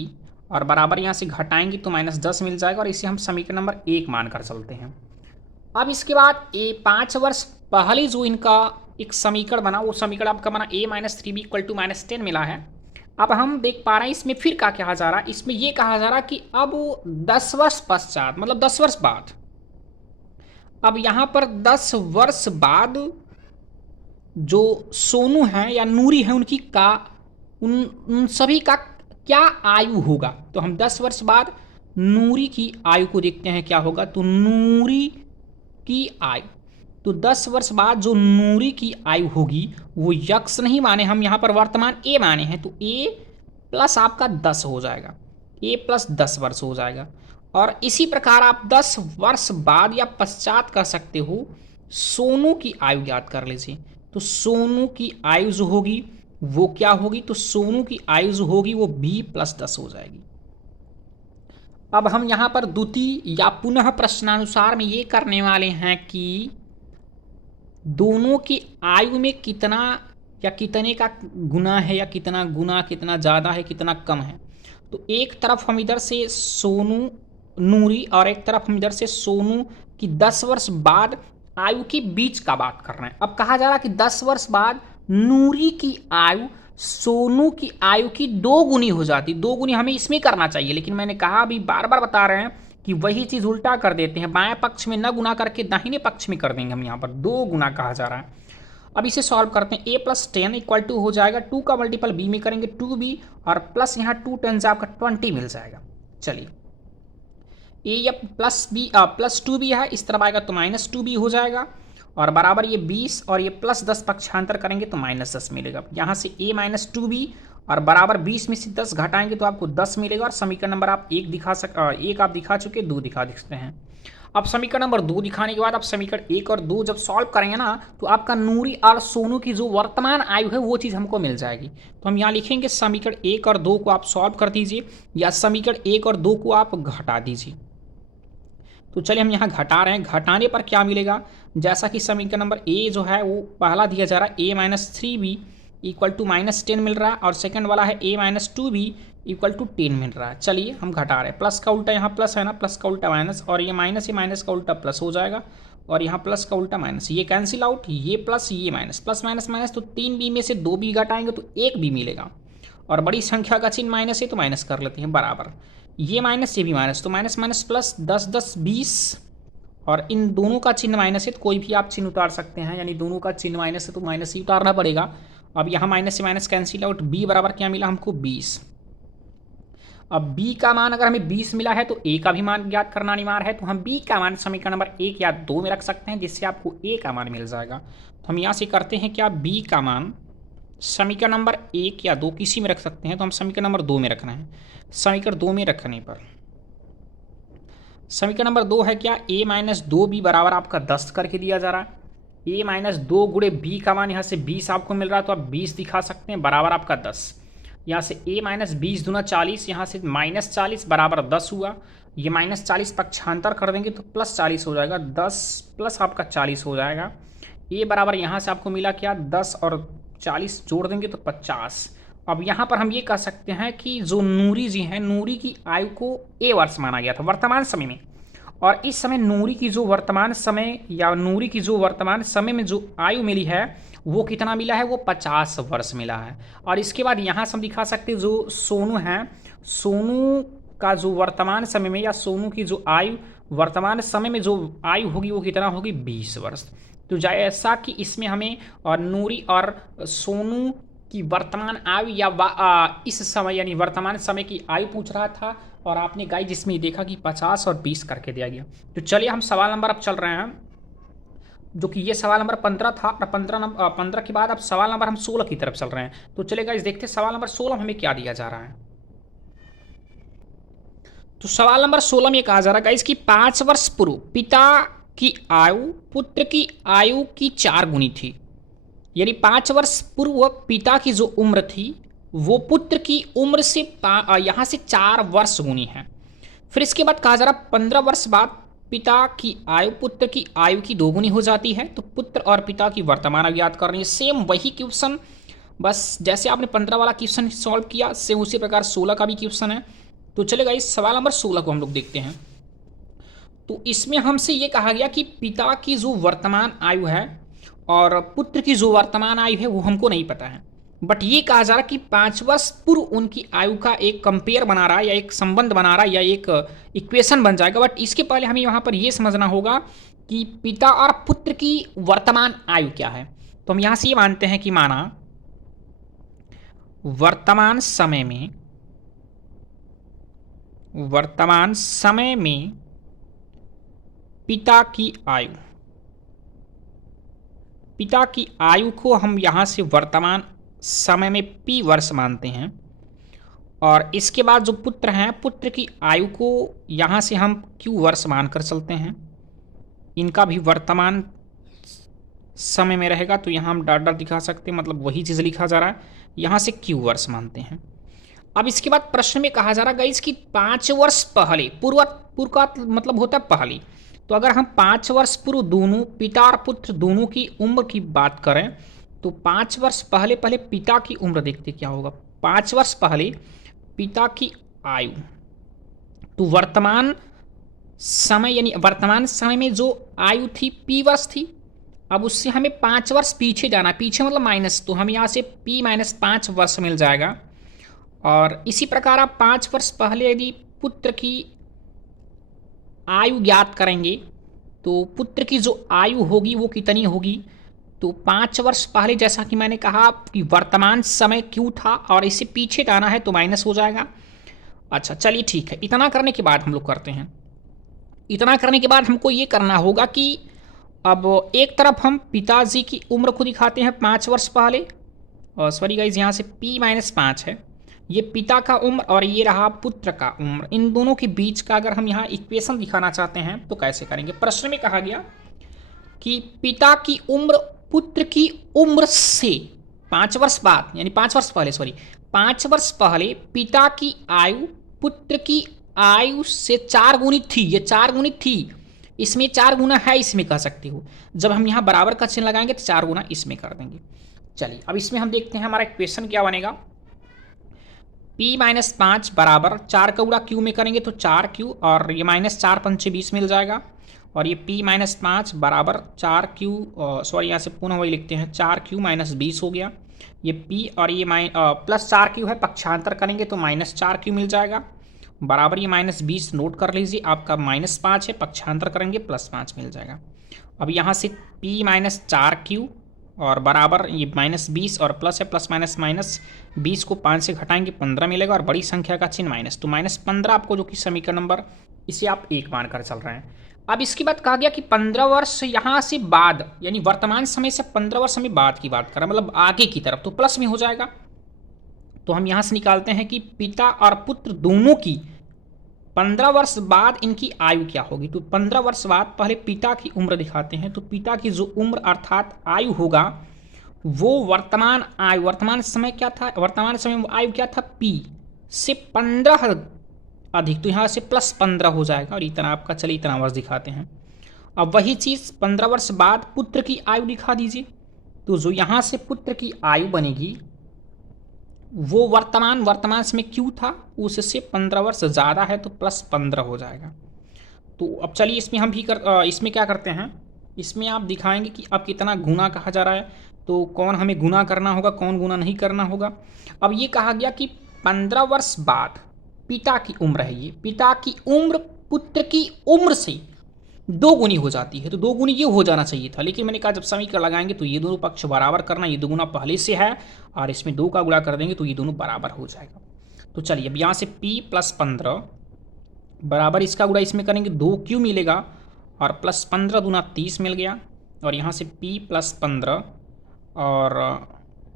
और बराबर यहाँ से घटाएंगे तो -10 मिल जाएगा और इसे हम समीकरण नंबर 1 मानकर चलते हैं। अब इसके बाद 5 वर्ष पहले जो इनका एक समीकरण बना वो समीकरण आपका बना a-3b = -10 मिला है। अब हम देख पा रहे हैं इसमें फिर क्या कहा जा रहा है, इसमें ये कहा जा रहा है कि अब 10 वर्ष पश्चात मतलब 10 वर्ष बाद, अब यहाँ पर 10 वर्ष बाद जो सोनू हैं या नूरी हैं उनकी का उन सभी का क्या आयु होगा। तो हम 10 वर्ष बाद नूरी की आयु को देखते हैं क्या होगा। तो नूरी की आयु, तो 10 वर्ष बाद जो नूरी की आयु होगी वो यक्स नहीं माने, हम यहाँ पर वर्तमान ए माने हैं, तो a प्लस आपका 10 हो जाएगा, a प्लस 10 वर्ष हो जाएगा। और इसी प्रकार आप 10 वर्ष बाद या पश्चात कर सकते हो सोनू की आयु याद कर लीजिए। तो सोनू की आयु जो होगी वो क्या होगी, तो सोनू की आयु जो होगी वो b+10 हो जाएगी। अब हम यहाँ पर द्वितीय या पुनः प्रश्नानुसार में ये करने वाले हैं कि दोनों की आयु में कितना या कितने का गुना है या कितना गुना, कितना ज़्यादा है कितना कम है। तो एक तरफ हम इधर से सोनू नूरी और एक तरफ हम इधर से सोनू की 10 वर्ष बाद आयु के बीच का बात कर रहे हैं। अब कहा जा रहा है कि 10 वर्ष बाद नूरी की आयु सोनू की आयु की 2 गुनी हो जाती। 2 गुनी हमें इसमें करना चाहिए, लेकिन मैंने कहा अभी बार बार बता रहे हैं कि वही चीज़ उल्टा कर देते हैं, बाएं पक्ष में न गुना करके दाहिने पक्ष में कर देंगे हम। यहाँ पर 2 गुना कहा जा रहा है। अब इसे सॉल्व करते हैं। a+10 = हो जाएगा 2 का मल्टीपल b में करेंगे 2b और प्लस यहाँ 2 10 आपका 20 मिल जाएगा। चलिए a या प्लस 2b है, इस तरफ आएगा तो -2b हो जाएगा और बराबर ये 20 और ये +10 पक्षांतर करेंगे तो -10 मिलेगा। यहाँ से a-2b और बराबर 20 में से 10 घटाएंगे तो आपको 10 मिलेगा। और समीकरण नंबर आप एक आप दिखा चुके, 2 दिखा सकते हैं। अब समीकरण नंबर 2 दिखाने के बाद आप समीकरण 1 और 2 जब सॉल्व करेंगे ना तो आपका नूरी और सोनू की जो वर्तमान आयु है वो चीज़ हमको मिल जाएगी। तो हम यहाँ लिखेंगे समीकरण 1 और 2 को आप सॉल्व कर दीजिए या समीकरण 1 और 2 को आप घटा दीजिए। तो चलिए हम यहाँ घटा रहे हैं। घटाने पर क्या मिलेगा, जैसा कि समीकरण नंबर ए जो है वो पहला दिया जा रहा है a-3b = -10 मिल रहा है और सेकंड वाला है a-2b = 10 मिल रहा है। चलिए हम घटा रहे हैं। प्लस का उल्टा यहाँ प्लस है ना, प्लस का उल्टा माइनस और ये माइनस का उल्टा प्लस हो जाएगा और यहाँ प्लस का उल्टा माइनस, ये कैंसिल आउट, ये प्लस ये माइनस, प्लस माइनस माइनस, तो 3b में से 2b घटाएंगे तो 1b मिलेगा और बड़ी संख्या का चिन्ह माइनस है तो माइनस कर लेते हैं बराबर ये माइनस ये भी माइनस, तो माइनस माइनस प्लस 10 10 20 और इन दोनों का चिन्ह माइनस है तो कोई भी आप चिन्ह उतार सकते हैं, यानी दोनों का चिन्ह माइनस है तो माइनस ही उतारना पड़ेगा। अब यहाँ माइनस से माइनस कैंसिल आउट, b बराबर क्या मिला हमको 20। अब b का मान अगर हमें 20 मिला है तो a का भी मान ज्ञात करना अनिवार्य है, तो हम b का मान समीकरण नंबर 1 या 2 में रख सकते हैं जिससे आपको a का मान मिल जाएगा। तो हम यहाँ से करते हैं क्या, b का मान समीकरण नंबर 1 या 2 किसी में रख सकते हैं, तो हम समीकरण नंबर 2 में रखना है। समीकरण 2 में रखने पर समीकरण नंबर 2 है क्या, a-2b बराबर आपका 10 करके दिया जा रहा है। a-2 गुणे b का मान यहाँ से 20 आपको मिल रहा है तो आप 20 दिखा सकते हैं बराबर आपका 10। यहाँ से a-20 दूना 40, यहाँ से -40 बराबर 10 हुआ। ये -40 पक्षांतर कर देंगे तो +40 हो जाएगा, 10 प्लस आपका 40 हो जाएगा। a बराबर यहाँ से आपको मिला क्या, 10 और 40 जोड़ देंगे तो 50 अब यहाँ पर हम ये कह सकते हैं कि जो नूरी जी हैं, नूरी की आयु को ए वर्ष माना गया था वर्तमान समय में, और इस समय नूरी की जो वर्तमान समय या नूरी की जो वर्तमान समय में जो आयु मिली है वो कितना मिला है, वो 50 वर्ष मिला है। और इसके बाद यहाँ से हम दिखा सकते हैं जो सोनू हैं, सोनू का जो वर्तमान समय में या सोनू की जो आयु वर्तमान समय में जो आयु होगी वो कितना होगी, 20 वर्ष। तो जैसा कि इसमें हमें और नूरी और सोनू की वर्तमान आयु या इस समय यानी वर्तमान समय की आयु पूछ रहा था, और आपने गाइस जिसमें देखा कि 50 और 20 करके दिया गया। तो चलिए हम सवाल नंबर अब चल रहे हैं, जो कि ये सवाल नंबर 15 था, और 15 के बाद अब सवाल नंबर हम 16 की तरफ चल रहे हैं। तो चलिए गाइस देखते हैं सवाल नंबर 16 में हमें क्या दिया जा रहा है। तो सवाल नंबर 16 में कहा जा रहा है गाइस कि 5 वर्ष पूर्व पिता की आयु पुत्र की आयु की 4 गुनी थी। यानी 5 वर्ष पूर्व पिता की जो उम्र थी वो पुत्र की उम्र से यहाँ से 4 वर्ष गुनी है। फिर इसके बाद कहा जा रहा 15 वर्ष बाद पिता की आयु पुत्र की आयु की 2 गुनी हो जाती है। तो पुत्र और पिता की वर्तमान आयु याद करनी है। सेम वही क्वेश्चन, बस जैसे आपने 15 वाला क्वेश्चन सॉल्व किया सेम उसी प्रकार 16 का भी क्वेश्चन है। तो चलेगा इस सवाल नंबर 16 को हम लोग देखते हैं। तो इसमें हमसे ये कहा गया कि पिता की जो वर्तमान आयु है और पुत्र की जो वर्तमान आयु है वो हमको नहीं पता है, बट ये कहा जा रहा है कि 5 वर्ष पूर्व उनकी आयु का एक कंपेयर बना रहा है या एक संबंध बना रहा है या एक इक्वेशन बन जाएगा। बट इसके पहले हमें यहाँ पर ये समझना होगा कि पिता और पुत्र की वर्तमान आयु क्या है। तो हम यहाँ से ये मानते हैं कि माना वर्तमान समय में पिता की आयु को हम यहाँ से वर्तमान समय में p वर्ष मानते हैं, और इसके बाद जो पुत्र हैं पुत्र की आयु को यहाँ से हम q वर्ष मानकर चलते हैं। इनका भी वर्तमान समय में रहेगा, तो यहाँ हम डॉट डॉट दिखा सकते हैं, मतलब वही चीज़ लिखा जा रहा है, यहाँ से q वर्ष मानते हैं। अब इसके बाद प्रश्न में कहा जा रहा है गाइस कि 5 वर्ष पहले, पूर्व का मतलब होता है पहले, तो अगर हम 5 वर्ष पूर्व दोनों पिता और पुत्र दोनों की उम्र की बात करें तो 5 वर्ष पहले पिता की उम्र देखते क्या होगा। 5 वर्ष पहले पिता की आयु, तो वर्तमान समय यानी वर्तमान समय में जो आयु थी p वर्ष थी। अब उससे हमें 5 वर्ष पीछे जाना, पीछे मतलब माइनस, तो हमें यहाँ से p-5 वर्ष मिल जाएगा। और इसी प्रकार आप 5 वर्ष पहले यदि पुत्र की आयु ज्ञात करेंगे तो पुत्र की जो आयु होगी वो कितनी होगी। तो 5 वर्ष पहले जैसा कि मैंने कहा कि वर्तमान समय क्यू था और इसे पीछे जाना है तो माइनस हो जाएगा। अच्छा चलिए ठीक है, इतना करने के बाद हम लोग करते हैं। इतना करने के बाद हमको ये करना होगा कि अब एक तरफ हम पिताजी की उम्र को दिखाते हैं 5 वर्ष पहले, और सॉरी गाइज यहाँ से p-5 है, ये पिता का उम्र और ये रहा पुत्र का उम्र। इन दोनों के बीच का अगर हम यहाँ इक्वेशन दिखाना चाहते हैं तो कैसे करेंगे। प्रश्न में कहा गया कि पिता की उम्र पुत्र की उम्र से 5 वर्ष बाद यानी 5 वर्ष पहले 5 वर्ष पहले पिता की आयु पुत्र की आयु से 4 गुनी थी। ये 4 गुनी थी, इसमें 4 गुना है, इसमें कह सकते हो। जब हम यहाँ बराबर का चिन्ह लगाएंगे तो 4 गुना इसमें कर देंगे। चलिए अब इसमें हम देखते हैं हमारा इक्वेशन क्या बनेगा। p-5 बराबर 4 का गुणा q में करेंगे तो 4q और ये -4 पंचे 20 मिल जाएगा। और ये p-5 बराबर 4q, सॉरी यहाँ से पुनः वही लिखते हैं 4q - 20 हो गया। ये p और ये प्लस 4q है, पक्षांतर करेंगे तो -4q मिल जाएगा। बराबर ये -20 नोट कर लीजिए, आपका -5 है, पक्षांतर करेंगे +5 मिल जाएगा। अब यहाँ से p-4q और बराबर ये -20 और प्लस है, प्लस माइनस 20 को 5 से घटाएंगे 15 मिलेगा, और बड़ी संख्या का चिन्ह माइनस, तो -15 आपको जो कि समीकरण नंबर इसे आप 1 मानकर चल रहे हैं। अब इसके बाद कहा गया कि 15 वर्ष यहाँ से बाद यानी वर्तमान समय से 15 वर्ष में बाद की बात करें, मतलब आगे की तरफ, तो प्लस में हो जाएगा। तो हम यहाँ से निकालते हैं कि पिता और पुत्र दोनों की 15 वर्ष बाद इनकी आयु क्या होगी। तो 15 वर्ष बाद पहले पिता की उम्र दिखाते हैं, तो पिता की जो उम्र अर्थात आयु होगा वो वर्तमान समय क्या था, वर्तमान समय में आयु क्या था, p से 15 अधिक, तो यहाँ से +15 हो जाएगा। और इतना आपका, चलिए इतना वर्ष दिखाते हैं। अब वही चीज़ 15 वर्ष बाद पुत्र की आयु दिखा दीजिए। तो जो यहाँ से पुत्र की आयु बनेगी वो वर्तमान समय क्यू था उससे 15 वर्ष ज़्यादा है तो +15 हो जाएगा। तो अब चलिए इसमें हम भी इसमें क्या करते हैं, इसमें आप दिखाएंगे कि अब कितना गुना कहा जा रहा है, तो कौन हमें गुना करना होगा कौन गुना नहीं करना होगा। अब ये कहा गया कि 15 वर्ष बाद पिता की उम्र है, ये पिता की उम्र पुत्र की उम्र से 2 गुनी हो जाती है, तो 2 गुनी ये हो जाना चाहिए था, लेकिन मैंने कहा जब समीकरण लगाएंगे तो ये दोनों पक्ष बराबर करना, ये 2 गुना पहले से है और इसमें 2 का गुणा कर देंगे तो ये दोनों बराबर हो जाएगा। तो चलिए अब यहाँ से p + 15 बराबर इसका गुणा इसमें करेंगे 2q मिलेगा और +15 दूना 30 मिल गया, और यहाँ से p + 15 और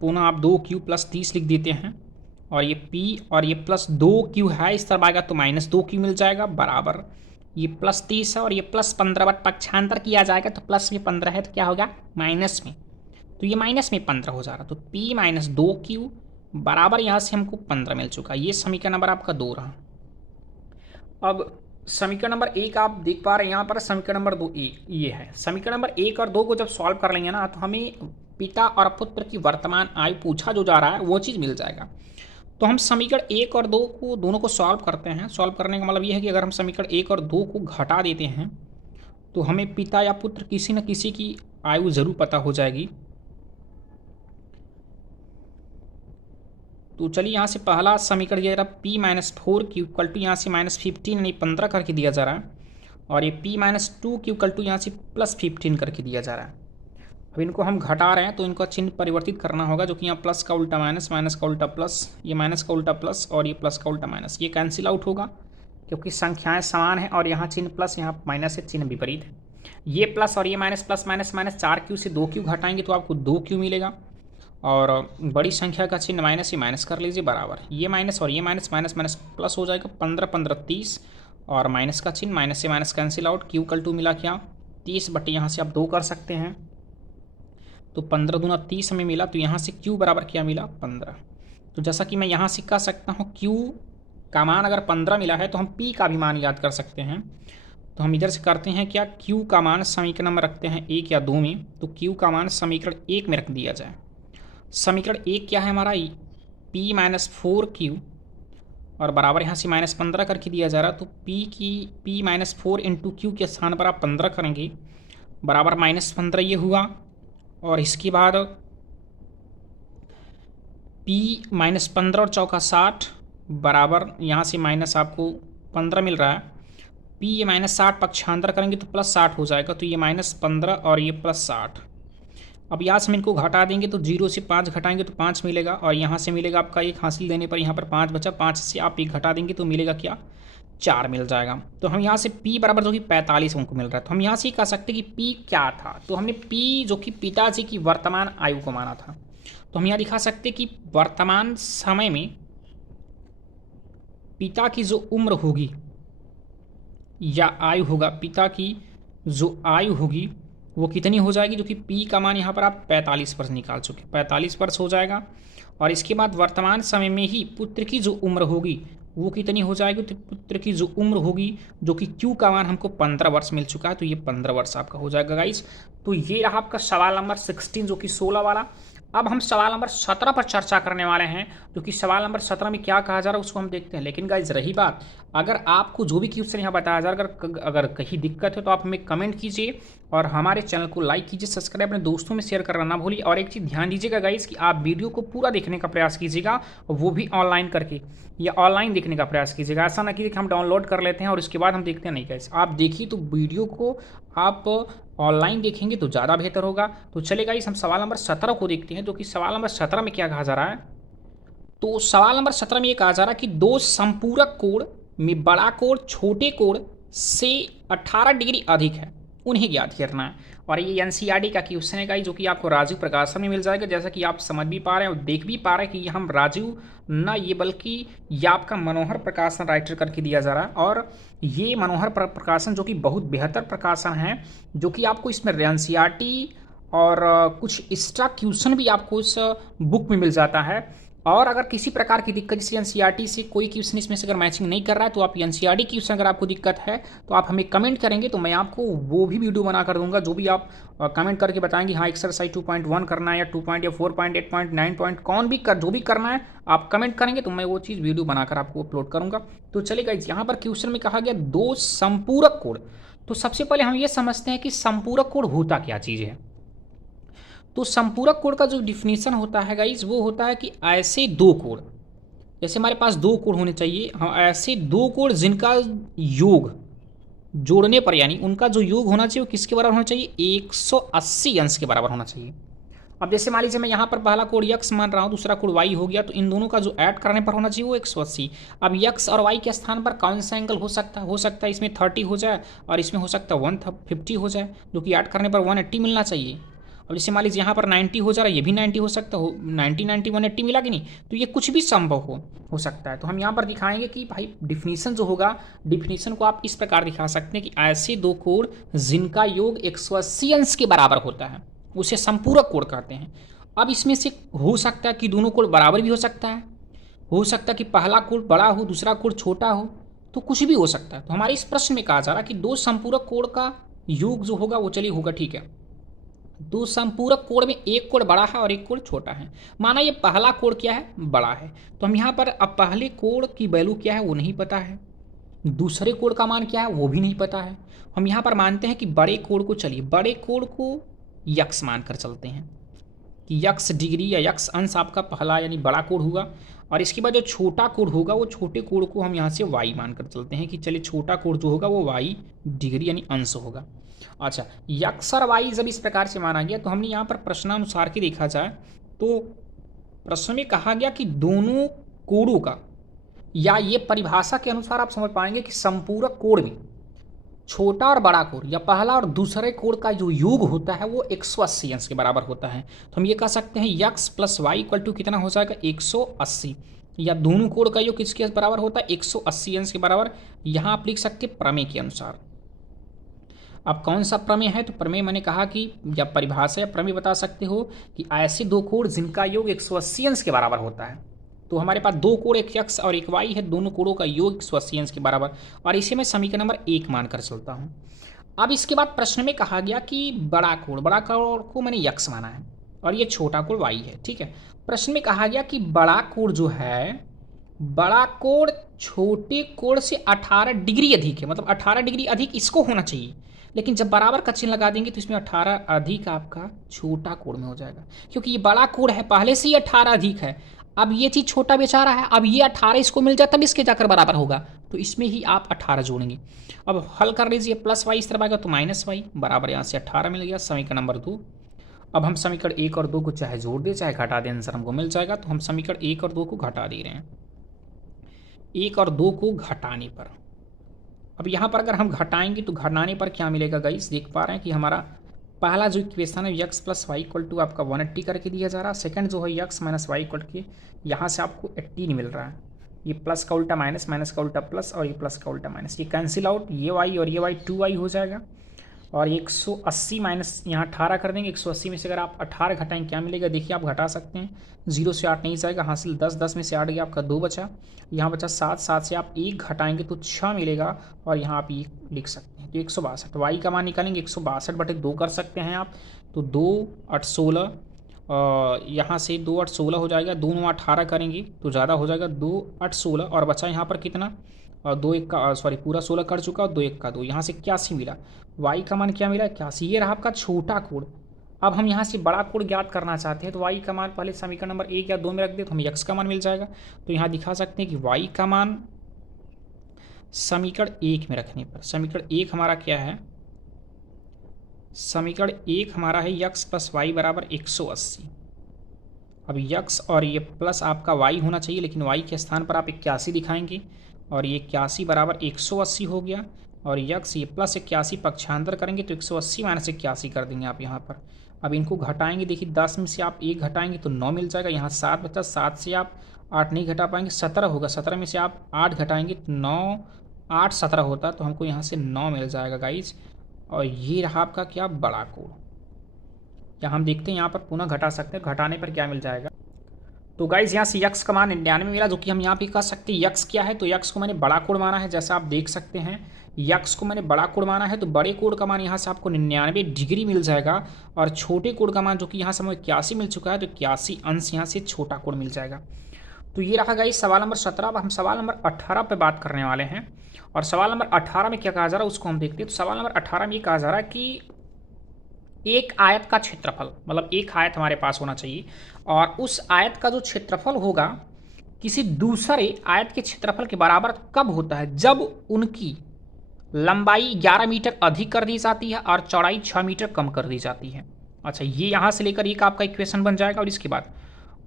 पुनः आप 2q + 30 लिख देते हैं, और ये p और ये +2q है, इस तरफ आएगा तो -2q मिल जाएगा, बराबर ये +30 है और ये +15 बट पक्षांतर किया जाएगा तो प्लस में 15 है तो क्या होगा माइनस में, तो ये -15 हो जा रहा, तो p - 2q बराबर यहाँ से हमको 15 मिल चुका। ये समीकरण नंबर आपका 2 रहा। अब समीकरण नंबर 1 आप देख पा रहे हैं यहाँ पर, समीकरण नंबर 2 ये है। समीकरण नंबर 1 और 2 को जब सॉल्व कर लेंगे ना तो हमें पिता और पुत्र की वर्तमान आयु पूछा जो जा रहा है वो चीज़ मिल जाएगा। तो हम समीकरण 1 और 2 को दोनों को सॉल्व करते हैं। सॉल्व करने का मतलब ये है कि अगर हम समीकरण 1 और 2 को घटा देते हैं तो हमें पिता या पुत्र किसी न किसी की आयु जरूर पता हो जाएगी। तो चलिए यहाँ से पहला समीकरण ये रहा p - 4q इक्वल टू यहाँ से -15 यानी 15 करके दिया जा रहा है, और ये p - 2q इक्वल टू यहाँ से +15 करके दिया जा रहा है। अब इनको हम घटा रहे हैं तो इनका चिन्ह परिवर्तित करना होगा, जो कि यहाँ प्लस का उल्टा माइनस, माइनस का उल्टा प्लस, ये माइनस का उल्टा प्लस और ये प्लस का उल्टा माइनस, ये कैंसिल आउट होगा क्योंकि संख्याएं समान हैं और यहाँ चिन्ह प्लस यहाँ माइनस है, चिन्ह विपरीत है। ये प्लस और ये minus, plus minus minus 4q से 2q घटाएंगे तो आपको 2q मिलेगा, और बड़ी संख्या का चिन्ह माइनस ही माइनस कर लीजिए, बराबर ये माइनस और ये माइनस, माइनस माइनस प्लस हो जाएगा, 15 15 30 और माइनस का चिन्ह, माइनस से माइनस कैंसिल आउट, q = 2 मिला क्या 30 बटे यहाँ से आप 2 कर सकते हैं, तो 15 दूना 30 हमें मिला, तो यहाँ से q बराबर क्या मिला 15। तो जैसा कि मैं यहाँ से कह सकता हूँ q का मान अगर 15 मिला है तो हम p का भी मान याद कर सकते हैं। तो हम इधर से करते हैं क्या, q का मान समीकरण में रखते हैं 1 या 2 में, तो q का मान समीकरण 1 में रख दिया जाए। समीकरण 1 क्या है हमारा, p - 4q और बराबर यहाँ से -15 करके दिया जा रहा, तो p - 4 इंटू क्यू के स्थान पर आप 15 करेंगे, बराबर -15 ये हुआ, और इसके बाद p - 15 और चौका 60 बराबर यहाँ से माइनस आपको 15 मिल रहा है, p ये -60 पक्षांतर करेंगे तो +60 हो जाएगा, तो ये -15 और ये +60। अब यहाँ से हम इनको घटा देंगे तो 0 से 5 घटाएंगे तो 5 मिलेगा, और यहाँ से मिलेगा आपका 1 हासिल देने पर यहाँ पर 5 बचा, 5 से आप 1 घटा देंगे तो मिलेगा क्या 4 मिल जाएगा। तो हम यहाँ से p बराबर जो कि 45 हमको मिल रहा है, तो हम यहाँ से कह सकते हैं कि p क्या था, तो हमने p जो कि पिताजी की वर्तमान आयु को माना था, तो हम यहाँ दिखा सकते कि वर्तमान समय में पिता की जो उम्र होगी या आयु होगा, पिता की जो आयु होगी वो कितनी हो जाएगी, जो कि p का मान यहाँ पर आप 45 वर्ष निकाल चुके, 45 वर्ष हो जाएगा। और इसके बाद वर्तमान समय में ही पुत्र की जो उम्र होगी वो कितनी हो जाएगी, तो पुत्र की जो उम्र होगी जो कि q का मान हमको 15 वर्ष मिल चुका है, तो ये 15 वर्ष आपका हो जाएगा गाइस। तो ये रहा आपका सवाल नंबर 16 जो कि 16 वाला। अब हम सवाल नंबर 17 पर चर्चा करने वाले हैं, जो कि सवाल नंबर 17 में क्या कहा जा रहा है उसको हम देखते हैं। लेकिन गाइज रही बात, अगर आपको जो भी क्वेश्चन यहाँ बताया जा रहा है अगर कहीं दिक्कत है तो आप हमें कमेंट कीजिए और हमारे चैनल को लाइक कीजिए, सब्सक्राइब अपने दोस्तों में शेयर करना ना भूलिए। और एक चीज़ ध्यान दीजिएगा गाइज कि आप वीडियो को पूरा देखने का प्रयास कीजिएगा, वो भी ऑनलाइन करके या ऑनलाइन देखने का प्रयास कीजिएगा। ऐसा ना कीजिए कि हम डाउनलोड कर लेते हैं और उसके बाद हम देखते हैं, नहीं गाइज आप देखिए तो वीडियो को आप ऑनलाइन देखेंगे तो ज़्यादा बेहतर होगा। तो चलेगा इस हम सवाल नंबर 17 को देखते हैं, जो कि सवाल नंबर 17 में क्या कहा जा रहा है। तो सवाल नंबर 17 में ये कहा जा रहा है कि दो संपूरक कोण में बड़ा कोण छोटे कोण से 18 डिग्री अधिक है, उन्हें ज्ञात करना है। और ये एनसीईआरटी का क्वेश्चन है जो कि आपको राजीव प्रकाशन में मिल जाएगा, जैसा कि आप समझ भी पा रहे हैं और देख भी पा रहे हैं कि हम राजीव ना ये बल्कि ये आपका मनोहर प्रकाशन राइटर करके दिया जा रहा है। और ये मनोहर प्रकाशन जो कि बहुत बेहतर प्रकाशन है, जो कि आपको इसमें एनसीईआरटी और कुछ एक्स्ट्रा क्वेश्चन भी आपको इस बुक में मिल जाता है। और अगर किसी प्रकार की दिक्कत, जैसे एनसीईआरटी से कोई क्वेश्चन इसमें से अगर मैचिंग नहीं कर रहा है तो आप एनसीईआरटी क्वेश्चन अगर आपको दिक्कत है तो आप हमें कमेंट करेंगे तो मैं आपको वो भी वीडियो बना कर दूंगा। जो भी आप कमेंट करके बताएंगे हाँ एक्सरसाइज 2.1 करना है या 2 या 4.8.9 कौन भी जो भी करना है आप कमेंट करेंगे तो मैं वो चीज़ वीडियो बनाकर आपको अपलोड करूँगा। तो चलिए गाइस, यहाँ पर क्वेश्चन में कहा गया दो संपूरक कोण। तो सबसे पहले हम ये समझते हैं कि संपूरक कोण होता क्या चीज़ है। तो संपूरक कोण का जो डिफिनीशन होता है गाइज वो होता है कि ऐसे दो कोण, जैसे हमारे पास दो कोण होने चाहिए, हम ऐसे दो कोण जिनका योग जोड़ने पर यानी उनका जो योग होना चाहिए वो किसके बराबर होना चाहिए, 180 अंश के बराबर होना चाहिए। अब जैसे मान लीजिए मैं यहाँ पर पहला कोण यक्स मान रहा हूँ, दूसरा कोण वाई हो गया, तो इन दोनों का जो ऐड करने पर होना चाहिए वो 180। अब यक्स और वाई के स्थान पर कौन सा एंगल हो सकता है, इसमें 30 हो जाए और इसमें हो सकता है 150 हो जाए, जो कि ऐड करने पर 180 मिलना चाहिए। अब जैसे मान लीजिए यहाँ पर 90 हो जा रहा है, ये भी 90 हो सकता हो, 90 90 180 मिला कि नहीं, तो ये कुछ भी संभव हो सकता है। तो हम यहाँ पर दिखाएंगे कि भाई डिफिनीशन जो होगा, डिफिनीशन को आप इस प्रकार दिखा सकते हैं कि ऐसे दो कोण जिनका योग 180 अंश के बराबर होता है उसे संपूरक कोण कहते हैं। अब इसमें से हो सकता है कि दोनों कोण बराबर भी हो सकता है, हो सकता है कि पहला कोण बड़ा हो दूसरा कोण छोटा हो, तो कुछ भी हो सकता है। तो हमारे इस प्रश्न में कहा जा रहा है कि दो संपूरक कोण का योग जो होगा वो चलिए होगा, ठीक है। दो संपूरक कोण में एक कोण बड़ा है और एक कोण छोटा है। माना ये पहला कोण क्या है, बड़ा है, तो हम यहाँ पर अब पहले कोण की वैल्यू क्या है वो नहीं पता है, दूसरे कोण का मान क्या है वो भी नहीं पता है। हम यहाँ पर मानते हैं कि बड़े कोण को, चलिए बड़े कोण को यक्स मानकर चलते हैं कि यक्स डिग्री या यक्स अंश आपका पहला यानी बड़ा कोण हुआ, और इसके बाद जो छोटा कोण होगा वो छोटे कोण को हम यहाँ से वाई मानकर चलते हैं कि चलिए छोटा कोण जो होगा वो वाई डिग्री यानी अंश होगा। अच्छा, यक्स और वाई जब इस प्रकार से माना गया तो हमने यहाँ पर प्रश्नानुसार के देखा जाए तो प्रश्न में कहा गया कि दोनों कोणों का, या ये परिभाषा के अनुसार आप समझ पाएंगे कि संपूरक कोण में छोटा और बड़ा कोण या पहला और दूसरे कोण का जो योग होता है वो 180 अंश के बराबर होता है। तो हम ये कह सकते हैं x plus y equal to कितना हो जाएगा, 180, या दोनों कोण का योग किसके बराबर होता है, 180 अंश के बराबर। यहाँ आप लिख सकते हैं प्रमेय के अनुसार। अब कौन सा प्रमेय है, तो प्रमेय मैंने कहा कि या परिभाषा या प्रमेय बता सकते हो कि ऐसे दो कोण जिनका योग 180 अंश के बराबर होता है। तो हमारे पास दो कोण, एक यक्स और एक वाई है, दोनों कोणों का योग 180 अंश के बराबर, और इसे मैं समीकरण नंबर 1 मानकर चलता हूँ। अब इसके बाद प्रश्न में कहा गया कि बड़ा कोण को मैंने यक्स माना है और ये छोटा कोण वाई है, ठीक है। प्रश्न में कहा गया कि बड़ा कोण जो है, बड़ा कोण छोटे कोण से 18 डिग्री अधिक है, मतलब 18 डिग्री अधिक इसको होना चाहिए, लेकिन जब बराबर का चिन्ह लगा देंगे तो इसमें 18 अधिक आपका छोटा कोण में हो जाएगा, क्योंकि ये बड़ा कोण है पहले से ही 18 अधिक है। अब ये चीज़ छोटा बेचारा है, अब ये 18 इसको मिल जाए तब इसके जाकर बराबर होगा, तो इसमें ही आप 18 जोड़ेंगे। अब हल कर लीजिए, प्लस वाई इस तरफ आएगा तो माइनस वाई बराबर यहाँ से 18 मिल गया, समीकरण नंबर 2। अब हम समीकरण 1 और 2 को चाहे जोड़ दें चाहे घटा दें, आंसर हमको मिल जाएगा। तो हम समीकरण 1 और 2 को घटा दे रहे हैं, 1 और 2 को घटाने पर, अब यहाँ पर अगर हम घटाएंगे तो घटाने पर क्या मिलेगा गाइस, देख पा रहे हैं कि हमारा पहला जो इक्वेशन है x plus y equal to आपका 180 करके दिया जा रहा है, सेकंड जो है यक्स माइनस वाई इक्वल के यहाँ से आपको 18 मिल रहा है, ये प्लस का उल्टा माइनस, माइनस का उल्टा प्लस और ये प्लस का उल्टा माइनस, ये कैंसिल आउट, ये वाई और ये वाई 2y हो जाएगा, और 180 माइनस यहाँ 18 कर देंगे, 180 में से अगर आप 18 घटाएंगे क्या मिलेगा, देखिए आप घटा सकते हैं, 0 से 8 नहीं जाएगा, हासिल 10, 10 में से 8 गया आपका 2 बचा, यहाँ बचा 7, 7 से आप 1 घटाएंगे तो 6 मिलेगा, और यहाँ आप ये लिख सकते हैं तो 162, वाई का मान निकालेंगे 162/2 कर सकते हैं आप, तो 2 8 16, यहाँ से 2 8 16 हो जाएगा, 2 9 18 करेंगे तो ज़्यादा हो जाएगा, 2 8 16 और बचा यहाँ पर कितना, और 2 1 का सॉरी पूरा 16 कर चुका और 2 1 का 2, यहाँ से 81 मिला, वाई का मान क्या मिला 81, ये रहा आपका छोटा कोण। अब हम यहाँ से बड़ा कोण ज्ञात करना चाहते हैं तो वाई का मान पहले समीकरण नंबर 1 या 2 में रख दे तो हमें यक्स का मान मिल जाएगा। तो यहाँ दिखा सकते हैं कि वाई का मान समीकरण 1 में रखने पर, समीकरण 1 हमारा क्या है, समीकरण 1 हमारा है यक्स प्लस वाई बराबर 180। अब यक्स और ये प्लस आपका वाई होना चाहिए, लेकिन वाई के स्थान पर आप 81 दिखाएंगे, और ये 81 बराबर 180 हो गया, और यक्स ये प्लस 81 पक्षांतर करेंगे तो 180 माइनस 81 कर देंगे आप यहाँ पर। अब इनको घटाएंगे, देखिए 10 में से आप 1 घटाएंगे तो 9 मिल जाएगा, यहाँ 7 बचा, 7 से आप 8 नहीं घटा पाएंगे, 17 होगा, 17 में से आप 8 घटाएंगे तो 9 8 17 होता, तो हमको यहाँ से 9 मिल जाएगा गाइज। और ये रहा आपका क्या, बड़ा कोण। या हम देखते हैं यहाँ पर पुनः घटा सकते हैं, घटाने पर क्या मिल जाएगा, तो गाइज यहाँ से यक्स का मान 99 मिला, जो कि हम यहाँ पे कह सकते हैं यक्स क्या है, तो यक्स को मैंने बड़ा कोण माना है। जैसा आप देख सकते हैं यक्स को मैंने बड़ा कोण माना है, तो बड़े कोण का मान यहाँ से आपको 99 डिग्री मिल जाएगा। और छोटे कोण का मान जो कि यहाँ से हमें 81 मिल चुका है, तो 81 अंश यहाँ से छोटा कोण मिल जाएगा। तो ये रहा गाइज सवाल नंबर 17। अब हम सवाल नंबर 18 पे बात करने वाले हैं। और सवाल नंबर 18 में क्या कहा जा रहा है उसको हम देखते हैं। तो सवाल नंबर 18 में ये कहा जा रहा है कि एक आयत का क्षेत्रफल, मतलब एक आयत हमारे पास होना चाहिए, और उस आयत का जो क्षेत्रफल होगा किसी दूसरे आयत के क्षेत्रफल के बराबर कब होता है, जब उनकी लंबाई 11 मीटर अधिक कर दी जाती है और चौड़ाई 6 मीटर कम कर दी जाती है। अच्छा, ये यहाँ से लेकर एक आपका इक्वेशन बन जाएगा। और इसके बाद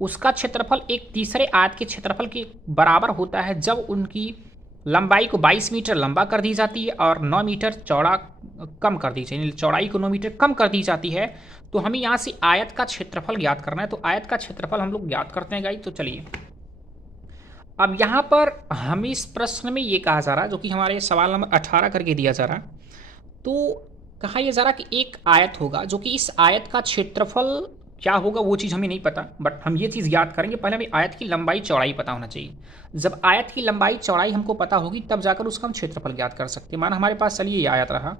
उसका क्षेत्रफल एक तीसरे आयत के क्षेत्रफल के बराबर होता है जब उनकी लंबाई को 22 मीटर लंबा कर दी जाती है और 9 मीटर चौड़ा कम कर दी जाती है, चौड़ाई को 9 मीटर कम कर दी जाती है। तो हमें यहाँ से आयत का क्षेत्रफल ज्ञात करना है। तो आयत का क्षेत्रफल हम लोग ज्ञात करते हैं गाइस। तो चलिए, अब यहाँ पर हमें इस प्रश्न में ये कहा जा रहा है, जो कि हमारे सवाल नंबर 18 करके दिया जा रहा है। तो कहा यह जा रहा कि एक आयत होगा, जो कि इस आयत का क्षेत्रफल क्या होगा वो चीज़ हमें नहीं पता, बट हम ये चीज़ याद करेंगे। पहले हमें आयत की लंबाई चौड़ाई पता होना चाहिए। जब आयत की लंबाई चौड़ाई हमको पता होगी तब जाकर उसका हम क्षेत्रफल ज्ञात कर सकते हैं। माना हमारे पास चलिए ये आयत रहा,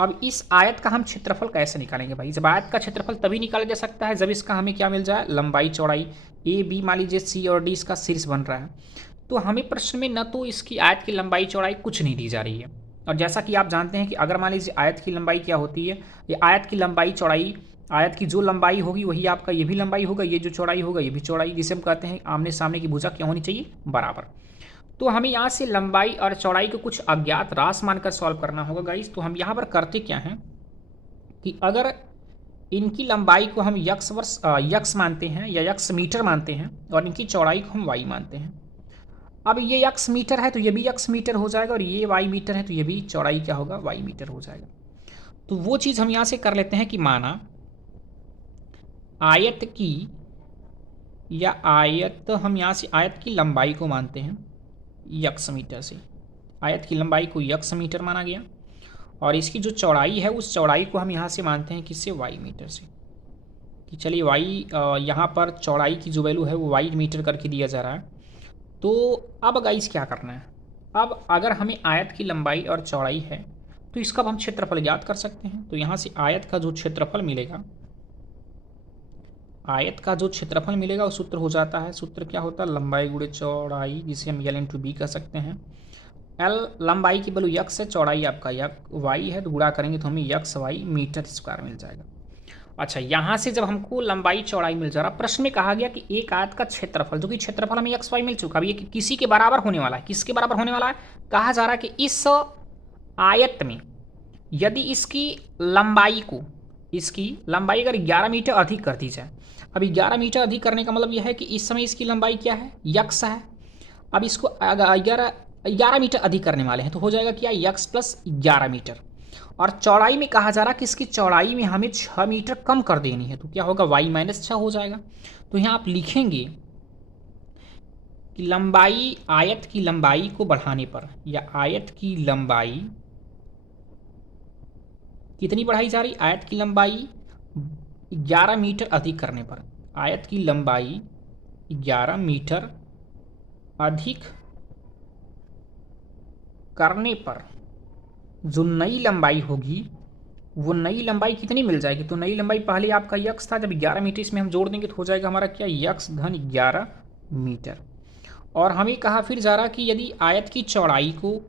अब इस आयत का हम क्षेत्रफल कैसे निकालेंगे भाई। जब आयत का क्षेत्रफल तभी निकाला जा सकता है जब इसका हमें क्या मिल जाए, लंबाई चौड़ाई। ए बी मान लीजिए सी और डी इसका शीर्ष बन रहा है, तो हमें प्रश्न में न तो इसकी आयत की लंबाई चौड़ाई कुछ नहीं दी जा रही है। और जैसा कि आप जानते हैं कि अगर मान लीजिए आयत की लंबाई क्या होती है, ये आयत की लंबाई चौड़ाई, आयत की जो लंबाई होगी वही आपका ये भी लंबाई होगा, ये जो चौड़ाई होगा ये भी चौड़ाई, जिसे हम कहते हैं आमने सामने की भुजा क्या होनी चाहिए, बराबर। तो हमें यहाँ से लंबाई और चौड़ाई को कुछ अज्ञात राशि मानकर सॉल्व करना होगा गाइस। तो हम यहाँ पर करते क्या हैं कि अगर इनकी लंबाई को हम यक्स मानते हैं या यक्स मीटर मानते हैं और इनकी चौड़ाई को हम वाई मानते हैं। अब ये यक्स मीटर है तो ये भी यक्स मीटर हो जाएगा, और ये वाई मीटर है तो ये भी चौड़ाई क्या होगा, वाई मीटर हो जाएगा। तो वो चीज़ हम यहाँ से कर लेते हैं कि माना आयत की, या आयत हम यहाँ से आयत की लंबाई को मानते हैं यक्स मीटर से, आयत की लंबाई को यक्स मीटर माना गया, और इसकी जो चौड़ाई है उस चौड़ाई को हम यहाँ से मानते हैं किससे, वाई मीटर से। कि चलिए वाई, यहाँ पर चौड़ाई की जो वैल्यू है वो वाई मीटर करके दिया जा रहा है। तो अब गाइस क्या करना है, अब अगर हमें आयत की लंबाई और चौड़ाई है तो इसका हम क्षेत्रफल ज्ञात कर सकते हैं। तो यहाँ से आयत का जो क्षेत्रफल मिलेगा, आयत का जो क्षेत्रफल मिलेगा वो सूत्र हो जाता है, सूत्र क्या होता है, लंबाई गुणे चौड़ाई, जिसे हम एल इंटू बी कह सकते हैं। एल लंबाई की वैल्यू यक्स है, चौड़ाई आपका वाई है, तो गुणा करेंगे तो हमें यक्स वाई मीटर स्क्वायर मिल जाएगा। अच्छा, यहाँ से जब हमको लंबाई चौड़ाई मिल जा रहा, प्रश्न में कहा गया कि एक आयत का क्षेत्रफल, जो कि क्षेत्रफल हमें एक्स वाई मिल चुका, अब ये किसी के बराबर होने वाला है। किसके बराबर होने वाला है, कहा जा रहा है कि इस आयत में यदि इसकी लंबाई को, इसकी लंबाई अगर 11 मीटर अधिक कर दी जाए। अभी 11 मीटर अधिक करने का मतलब यह है कि इस समय इसकी लंबाई क्या है, यक्स है। अब इसको 11 मीटर अधिक करने वाले हैं तो हो जाएगा क्या, यक्स प्लस 11 मीटर। और चौड़ाई में कहा जा रहा है कि इसकी चौड़ाई में हमें 6 मीटर कम कर देनी है, तो क्या होगा, वाई माइनस 6 हो जाएगा। तो यहाँ आप लिखेंगे कि लंबाई, आयत की लंबाई को बढ़ाने पर, या आयत की लंबाई कितनी बढ़ाई जा रही, आयत की लंबाई 11 मीटर अधिक करने पर, आयत की लंबाई 11 मीटर अधिक करने पर जो नई लंबाई होगी वो नई लंबाई कितनी मिल जाएगी। तो नई लंबाई पहले आपका यक्स था, जब 11 मीटर इसमें हम जोड़ देंगे तो हो जाएगा हमारा क्या, यक्स धन 11 मीटर। और हमें कहा फिर जा रहा कि यदि आयत की चौड़ाई को,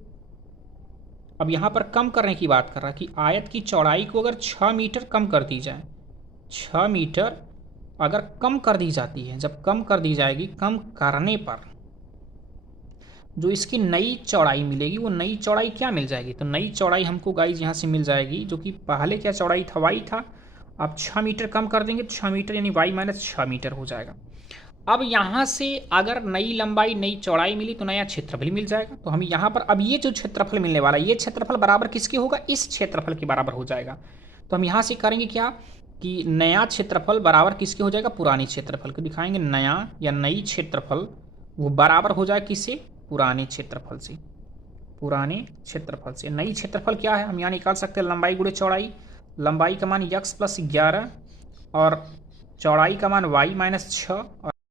अब यहाँ पर कम करने की बात कर रहा कि आयत की चौड़ाई को अगर 6 मीटर कम कर दी जाए, 6 मीटर अगर कम कर दी जाती है, जब कम कर दी जाएगी, कम करने पर जो इसकी नई चौड़ाई मिलेगी वो नई चौड़ाई क्या मिल जाएगी, तो नई चौड़ाई हमको गाइज यहाँ से मिल जाएगी, जो कि पहले क्या चौड़ाई था, वाई था। अब 6 मीटर कम कर देंगे तो 6 मीटर यानी वाई माइनस 6 मीटर हो जाएगा। अब यहाँ से अगर नई लंबाई नई चौड़ाई मिली तो नया क्षेत्रफल मिल जाएगा। तो हमें यहाँ पर अब ये जो क्षेत्रफल मिलने वाला है, ये क्षेत्रफल बराबर किसके होगा, इस क्षेत्रफल के बराबर हो जाएगा। तो हम यहाँ से करेंगे क्या कि नया क्षेत्रफल बराबर किसके हो जाएगा, पुराने क्षेत्रफल को दिखाएंगे। नया या नई क्षेत्रफल वो बराबर हो जाए किससे, पुराने क्षेत्रफल से, पुराने क्षेत्रफल से। नई क्षेत्रफल क्या है, हम यहाँ निकाल सकते हैं लंबाई गुणे चौड़ाई। लंबाई का मान यक्स प्लस 11 और चौड़ाई का मान वाई माइनस 6।